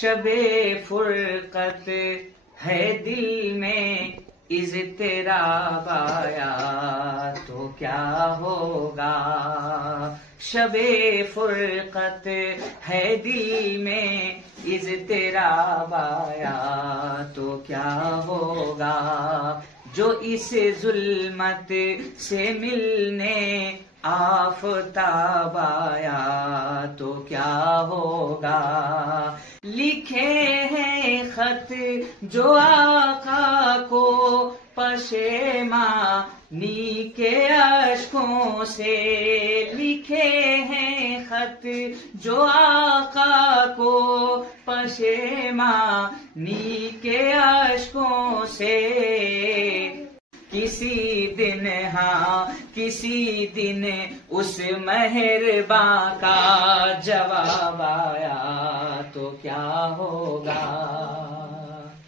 شب فرقت ہے دل میں اضطراب آیا تو کیا ہوگا، شب فرقت ہے دل میں اضطراب آیا تو کیا ہوگا، جو اس ظلمت سے ملنے آفتاب آیا تو کیا ہوگا، لکھے ہیں خط جو آقا کو پشیمانی کے اشکوں سے، لکھے ہیں خط جو آقا کو پشیمانی کے اشکوں سے، کسی دن ہاں کسی دن اس مہرباں کا جواب آیا تو کیا ہوگا۔